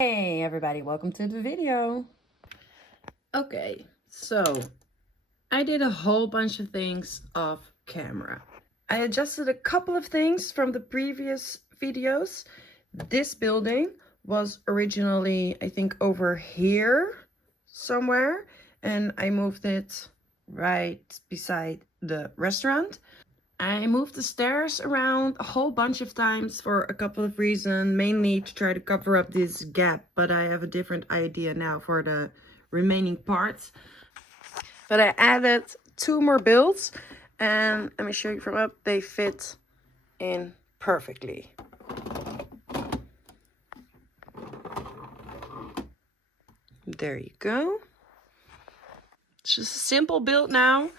Hey everybody, welcome to the video. Okay, so I did a whole bunch of things off camera. I adjusted a couple of things from the previous videos. This building was originally, I think, over here somewhere, and I moved it right beside the restaurant. I moved the stairs around a whole bunch of times for a couple of reasons, mainly to try to cover up this gap, but I have a different idea now for the remaining parts. But I added 2 more builds, and let me show you from up, they fit in perfectly. There you go. It's just a simple build now.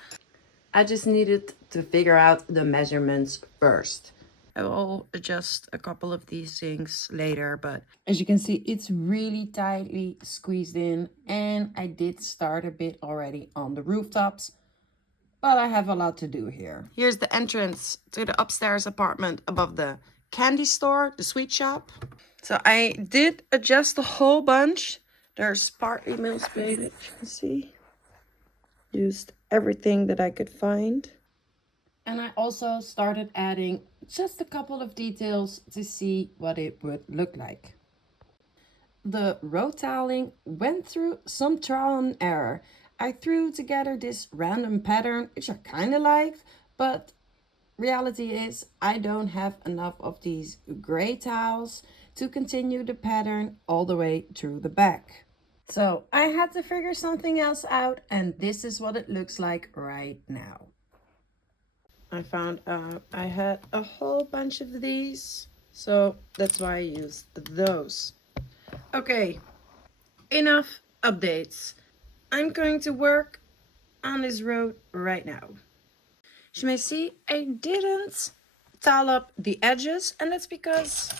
I just needed to figure out the measurements first. I will adjust a couple of these things later, but as you can see, it's really tightly squeezed in, and I did start a bit already on the rooftops, but I have a lot to do here. Here's the entrance to the upstairs apartment above the candy store, the sweet shop. So I did adjust a whole bunch. There's partly mill spade, as you can see. Used everything that I could find. And I also started adding just a couple of details to see what it would look like. The road toweling went through some trial and error. I threw together this random pattern, which I kind of liked, but reality is I don't have enough of these gray tiles to continue the pattern all the way through the back. So I had to figure something else out, and this is what it looks like right now. I found out I had a whole bunch of these, so that's why I used those. Okay, enough updates. I'm going to work on this road right now. As you may see, I didn't tile up the edges, and that's because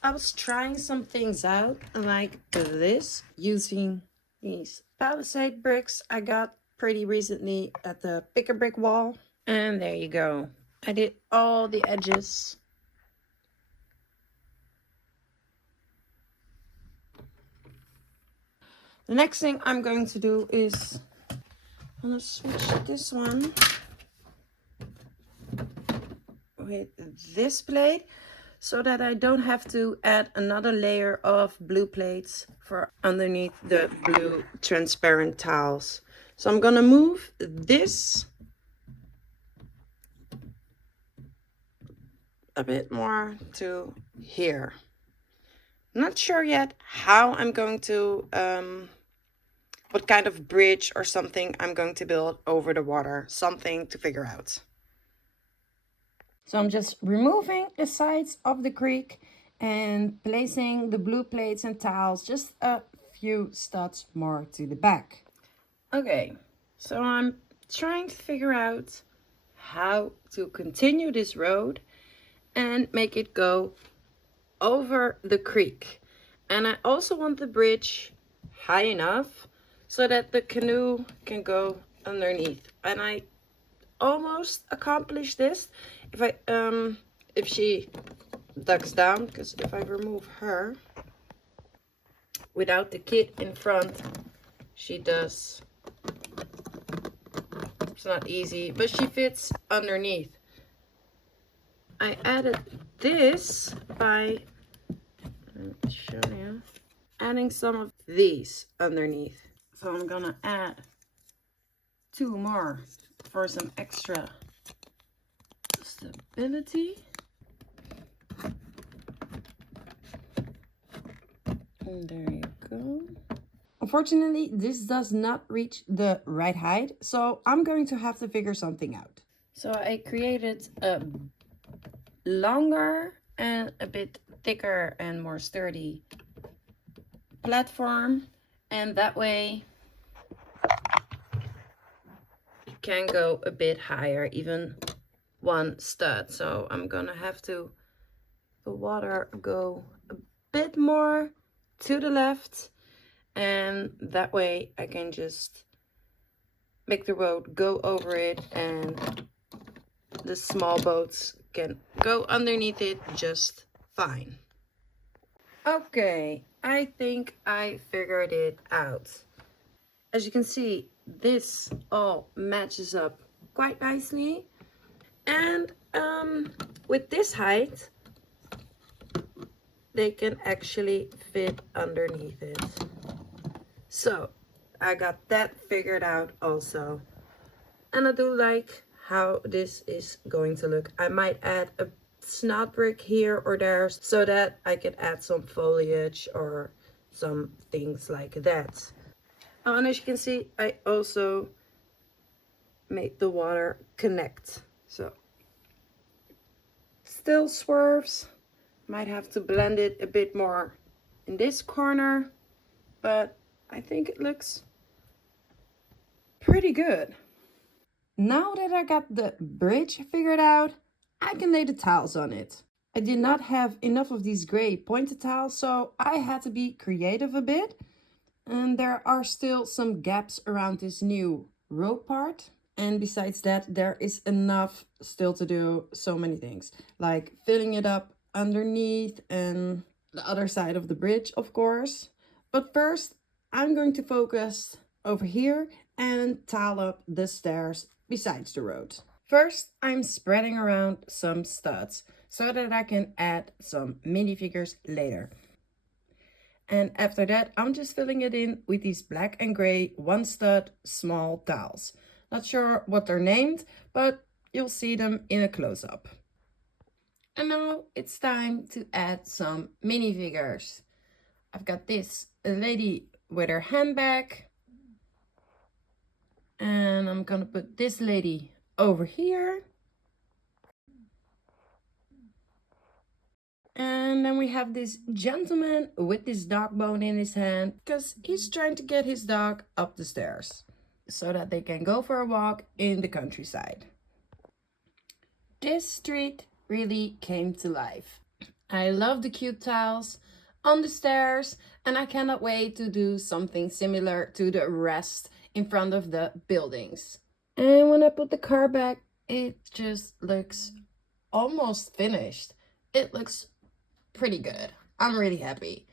I was trying some things out like this using these Palisade bricks I got pretty recently at the Pick a Brick wall. And there you go. I did all the edges. The next thing I'm going to do is I'm gonna switch this one with this plate so that I don't have to add another layer of blue plates for underneath the blue transparent tiles. So I'm gonna move this a bit more to here. I'm not sure yet how I'm going to what kind of bridge or something I'm going to build over the water. Something to figure out. So I'm just removing the sides of the creek and placing the blue plates and tiles just a few studs more to the back. Okay, so I'm trying to figure out how to continue this road and make it go over the creek. And I also want the bridge high enough so that the canoe can go underneath. And I almost accomplished this if she ducks down, because if I remove her without the kid in front, she does. It's not easy, but she fits underneath. I added this by show you adding some of these underneath. So I'm gonna add 2 more for some extra stability. And there you go. Unfortunately, this does not reach the right height, so I'm going to have to figure something out. So I created a longer and a bit thicker and more sturdy platform, and that way it can go a bit higher, even 1 stud. So I'm gonna have to the water go a bit more to the left, and that way I can just make the road go over it and the small boats can go underneath it just fine. Okay, I think I figured it out. As you can see, this all matches up quite nicely. And with this height, they can actually fit underneath it. So I got that figured out also. And I do like how this is going to look. I might add a snot brick here or there so that I can add some foliage or some things like that. Oh, and as you can see, I also made the water connect. So still swerves. Might have to blend it a bit more in this corner, but I think it looks pretty good. Now that I got the bridge figured out, I can lay the tiles on it. I did not have enough of these gray pointed tiles, so I had to be creative a bit. And there are still some gaps around this new rope part. And besides that, there is enough still to do so many things, like filling it up underneath and the other side of the bridge, of course. But first, I'm going to focus over here and tile up the stairs besides the road. First, I'm spreading around some studs so that I can add some minifigures later. And after that, I'm just filling it in with these black and gray one stud small tiles. Not sure what they're named, but you'll see them in a close-up. And now it's time to add some minifigures. I've got this lady with her handbag. And I'm gonna put this lady over here. And then we have this gentleman with this dog bone in his hand because he's trying to get his dog up the stairs so that they can go for a walk in the countryside. This street really came to life. I love the cute tiles on the stairs, and I cannot wait to do something similar to the rest in front of the buildings. And when I put the car back, it just looks almost finished. It looks pretty good. I'm really happy.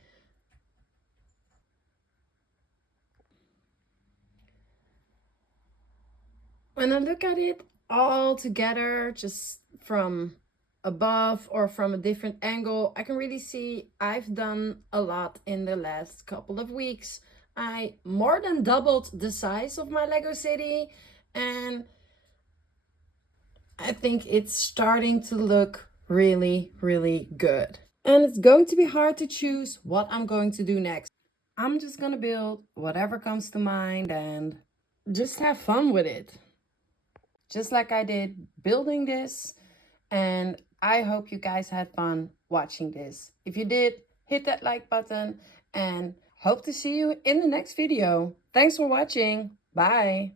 When I look at it all together, just from above or from a different angle, I can really see I've done a lot in the last couple of weeks. I more than doubled the size of my Lego city, and I think it's starting to look really, really good. And it's going to be hard to choose what I'm going to do next. I'm just gonna build whatever comes to mind and just have fun with it. Just like I did building this. And I hope you guys had fun watching this. If you did, hit that like button and hope to see you in the next video. Thanks for watching. Bye.